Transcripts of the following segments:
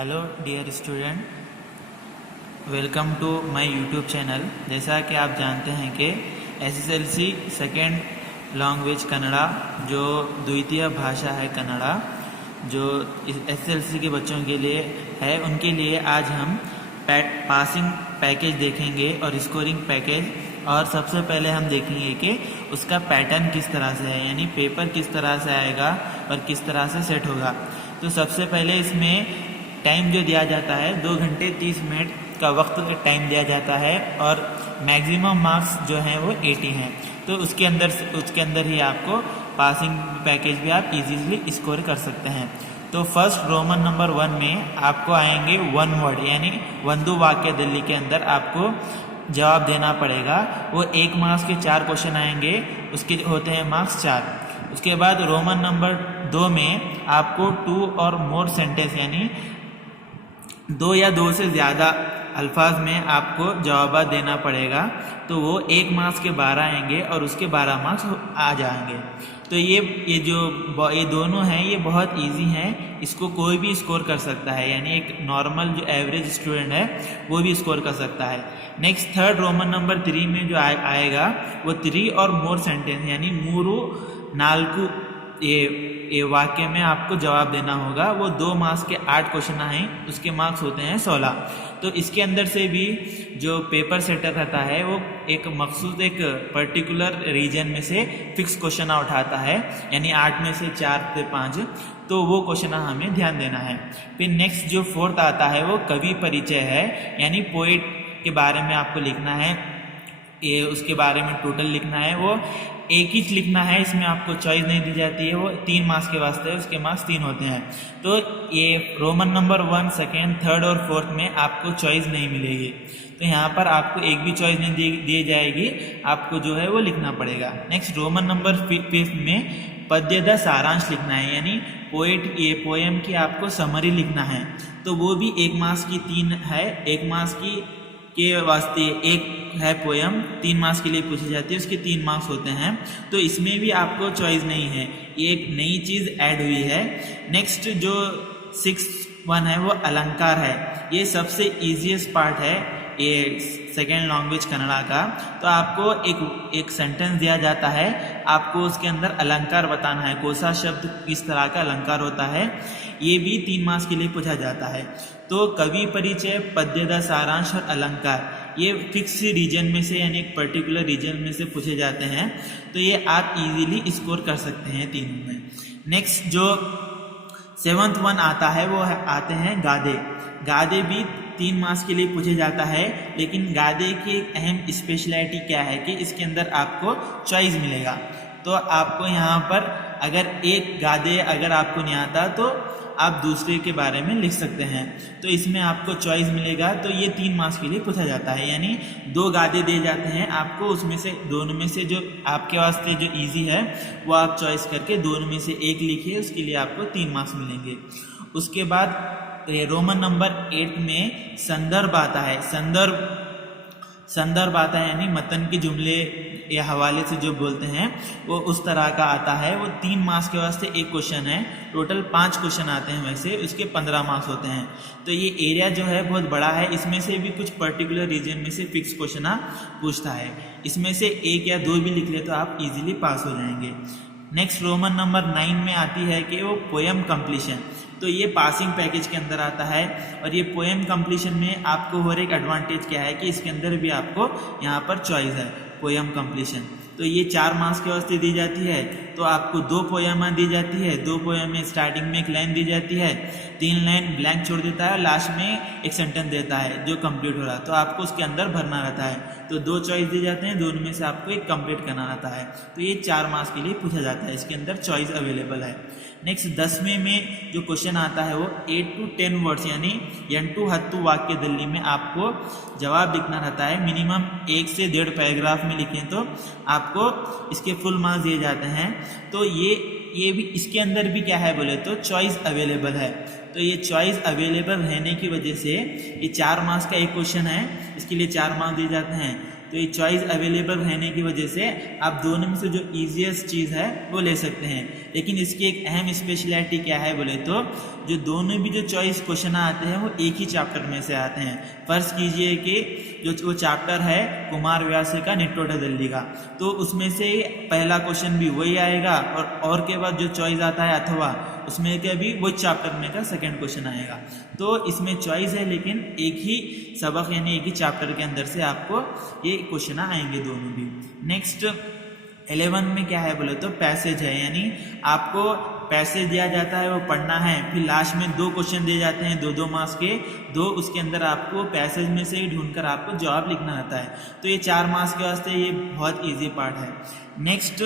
Hello dear student, welcome to my YouTube channel. जैसा कि आप जानते हैं कि एसएसएलसी सेकेंड लैंग्वेज कन्नड़ा जो द्वितीय भाषा है कन्नड़ा, जो एसएसएलसी के बच्चों के लिए है, उनके लिए आज हम पासिंग पैकेज देखेंगे और स्कोरिंग पैकेज। और सबसे पहले हम देखेंगे कि उसका पैटर्न किस तरह से है, यानी पेपर किस तरह से आएगा और किस तरह से सेट होगा। तो सबसे पहले इसमें टाइम जो दिया जाता है 2 घंटे 30 मिनट का वक्त टाइम दिया जाता है और मैक्सिमम मार्क्स जो हैं वो 80 हैं। तो उसके अंदर ही आपको पासिंग पैकेज भी आप इजीली स्कोर कर सकते हैं। तो फर्स्ट रोमन नंबर 1 में आपको आएंगे वन वर्ड यानी वंदु वाक्य दिल्ली के अंदर आपको जवाब देना पड़ेगा। वो 1 मार्क्स के 4 क्वेश्चन आएंगे, उसके होते हैं मार्क्स 4। उसके बाद रोमन नंबर 2 में आपको 2 और मोर सेंटेंस यानी 2 या 2 से ज़्यादा अल्फाज में आपको जवाब देना पड़ेगा। तो वो 1 मार्क्स के 12 आएंगे और उसके 12 मार्क्स आ जाएंगे। तो ये दोनों हैं, ये बहुत इजी हैं, इसको कोई भी स्कोर कर सकता है, यानी एक नॉर्मल जो एवरेज स्टूडेंट है वो भी स्कोर कर सकता है। नेक्स्ट थर्ड रोमन नंबर 3 में जो आएगा वो 3 और मोर सेंटेंस यानी मूरू नाल्कू ये वाक्य में आपको जवाब देना होगा। वो 2 मार्क्स के 8 क्वेश्चन आए, उसके मार्क्स होते हैं 16। तो इसके अंदर से भी जो पेपर सेटर रहता है वो एक मखसूस एक पर्टिकुलर रीजन में से फिक्स क्वेश्चन उठाता है, यानी 8 में से 4 से 5। तो वो क्वेश्चन हमें ध्यान देना है। फिर नेक्स्ट जो फोर्थ आता है वो कवि परिचय है, यानी पोइट के बारे में आपको लिखना है। ये उसके बारे में टोटल लिखना है, वो एक ही लिखना है, इसमें आपको चॉइस नहीं दी जाती है। वो 3 मार्क्स के वास्ते उसके मार्क्स 3 होते हैं। तो ये रोमन नंबर 1, सेकेंड, थर्ड और फोर्थ में आपको चॉइस नहीं मिलेगी। तो यहाँ पर आपको एक भी चॉइस नहीं दी जाएगी, आपको जो है वो लिखना पड़ेगा। नेक्स्ट रोमन नंबर 5 में पद्य द सारांश लिखना है, यानी पोएम की आपको समरी लिखना है। तो वो भी 1 मार्क्स की 3 है, 1 मार्क्स की के वास्ते एक है पोयम, 3 मार्क्स के लिए पूछी जाती है, उसके 3 मार्क्स होते हैं। तो इसमें भी आपको चॉइस नहीं है, ये एक नई चीज़ ऐड हुई है। नेक्स्ट जो 6th वन है वो अलंकार है। ये सबसे ईजीएस्ट पार्ट है ये सेकेंड लैंग्वेज कन्नड़ा का। तो आपको एक सेंटेंस दिया जाता है, आपको उसके अंदर अलंकार बताना है, कौन सा शब्द किस तरह का अलंकार होता है। ये भी 3 मार्क्स के लिए पूछा जाता है। तो कवि परिचय, पद्य द सारांश और अलंकार ये फिक्स रीजन में से यानी एक पर्टिकुलर रीजन में से पूछे जाते हैं। तो ये आप इजीली स्कोर कर सकते हैं तीनों में। नेक्स्ट जो 7th वन आता है वो आते हैं गादे। गादे भी 3 मार्क्स के लिए पूछे जाता है, लेकिन गादे की एक अहम स्पेशलिटी क्या है कि इसके अंदर आपको चॉइस मिलेगा। तो आपको यहाँ पर अगर एक गादे अगर आपको नहीं आता तो आप दूसरे के बारे में लिख सकते हैं। तो इसमें आपको चॉइस मिलेगा। तो ये 3 मार्क्स के लिए पूछा जाता है, यानी 2 गादे दे जाते हैं आपको, उसमें से दोनों में से जो आपके वास्ते जो इजी है वो आप चॉइस करके दोनों में से एक लिखिए, उसके लिए आपको 3 मार्क्स मिलेंगे। उसके बाद रोमन नंबर 8 में संदर्भ आता है। संदर्भ आता है यानी मतन के जुमले या हवाले से जो बोलते हैं वो उस तरह का आता है। वो 3 मार्क्स के वास्ते एक क्वेश्चन है, टोटल 5 क्वेश्चन आते हैं, वैसे उसके 15 मार्क्स होते हैं। तो ये एरिया जो है बहुत बड़ा है, इसमें से भी कुछ पर्टिकुलर रीजन में से फिक्स क्वेश्चन पूछता है। इसमें से 1 या 2 भी लिख ले तो आप इजीली पास हो जाएंगे। नेक्स्ट रोमन नंबर 9 में आती है कि वो पोएम कंप्लीशन। तो ये पासिंग पैकेज के अंदर आता है और ये पोएम कंप्लीशन में आपको और एक एडवांटेज क्या है कि इसके अंदर भी आपको यहाँ पर चॉइस है पोएम कंप्लीशन। तो ये 4 मार्क्स के वास्ते दी जाती है। तो आपको 2 पोएम दी जाती है, 2 पोएम में स्टार्टिंग में एक लाइन दी जाती है, 3 लाइन ब्लैंक छोड़ देता है और लास्ट में एक सेंटेंस देता है जो कंप्लीट हो रहा है। तो आपको उसके अंदर भरना रहता है। तो 2 चॉइस दी जाते हैं, दोनों में से आपको एक कंप्लीट करना रहता है। तो ये 4 मार्क्स के लिए पूछा जाता है, इसके अंदर चॉइस अवेलेबल है। नेक्स्ट 10वें में जो क्वेश्चन आता है वो 8 to 10 वर्ड्स यानी 8 हत्तु वाक्य दिल्ली में आपको जवाब लिखना रहता है। मिनिमम 1 से 1.5 पैराग्राफ में लिखें तो आपको इसके फुल मार्क्स दिए जाते हैं। तो ये भी इसके अंदर भी क्या है बोले तो चॉइस अवेलेबल है। तो ये चॉइस अवेलेबल रहने की वजह से ये 4 मार्क्स का एक क्वेश्चन है, इसके लिए 4 मार्क्स दिए जाते हैं। तो ये चॉइस अवेलेबल रहने की वजह से आप दोनों में से जो ईजीएस्ट चीज़ है वो ले सकते हैं। लेकिन इसकी एक अहम स्पेशलिटी क्या है बोले तो जो दोनों भी जो चॉइस क्वेश्चन आते हैं वो एक ही चैप्टर में से आते हैं। फर्ज कीजिए कि जो वो चैप्टर है कुमार व्यास का निटोड़ा दिल्ली का, तो उसमें से पहला क्वेश्चन भी वही आएगा और के बाद जो चॉइस आता है अथवा उसमें क्या भी वो चैप्टर में का सेकंड क्वेश्चन आएगा। तो इसमें चॉइस है लेकिन एक ही सबक यानी एक ही चैप्टर के अंदर से आपको ये क्वेश्चन आएंगे दोनों भी। नेक्स्ट 11 में क्या है बोले तो पैसेज है, यानी आपको पैसेज दिया जाता है वो पढ़ना है, फिर लास्ट में 2 क्वेश्चन दिए जाते हैं 2-2 मार्क्स के, दो उसके अंदर आपको पैसेज में से ही ढूंढकर आपको जवाब लिखना रहता है। तो ये 4 मार्क्स के वास्ते ये बहुत ईजी पार्ट है। नेक्स्ट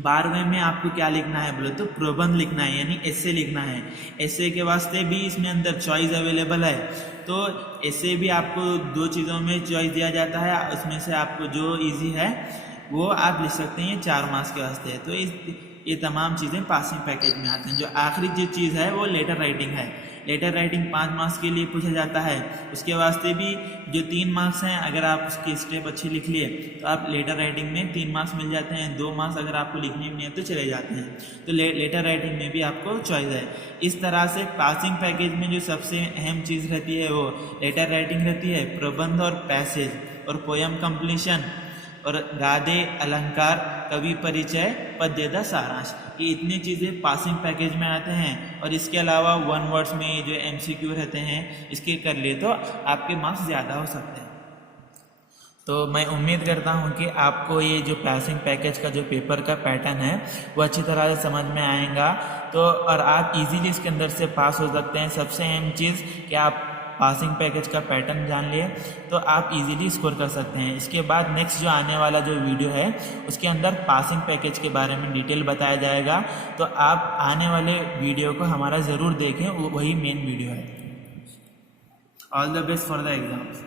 12वें में आपको क्या लिखना है बोले तो प्रबंध लिखना है, यानी एसे लिखना है। एसे के वास्ते भी इसमें अंदर चॉइस अवेलेबल है, तो एसे भी आपको 2 चीज़ों में चॉइस दिया जाता है, उसमें से आपको जो इजी है वो आप लिख सकते हैं 4 मार्क्स के वास्ते। तो ये तमाम चीज़ें पासिंग पैकेज में आती हैं। जो आखिरी जो चीज़ है वो लेटर राइटिंग है। लेटर राइटिंग 5 मार्क्स के लिए पूछा जाता है, उसके वास्ते भी जो 3 मार्क्स हैं अगर आप उसकी स्टेप अच्छी लिख लिए तो आप लेटर राइटिंग में 3 मार्क्स मिल जाते हैं। 2 मार्क्स अगर आपको लिखने में नहीं है तो चले जाते हैं। तो लेटर राइटिंग में भी आपको चॉइस है। इस तरह से पासिंग पैकेज में जो सबसे अहम चीज़ रहती है वो लेटर राइटिंग रहती है, प्रबंध और पैसेज और पोयम कंप्लीशन और गादे अलंकार कवि परिचय पद्यदा सारांश, ये इतनी चीज़ें पासिंग पैकेज में आते हैं। और इसके अलावा 1 वर्ड्स में जो MCQ रहते हैं इसके कर लिए तो आपके मार्क्स ज़्यादा हो सकते हैं। तो मैं उम्मीद करता हूँ कि आपको ये जो पासिंग पैकेज का जो पेपर का पैटर्न है वो अच्छी तरह से समझ में आएगा, तो और आप इजीली इसके अंदर से पास हो सकते हैं। सबसे अहम चीज़ कि आप पासिंग पैकेज का पैटर्न जान लिए तो आप इजीली स्कोर कर सकते हैं। इसके बाद नेक्स्ट जो आने वाला जो वीडियो है उसके अंदर पासिंग पैकेज के बारे में डिटेल बताया जाएगा, तो आप आने वाले वीडियो को हमारा ज़रूर देखें, वही मेन वीडियो है। All the best for the exams.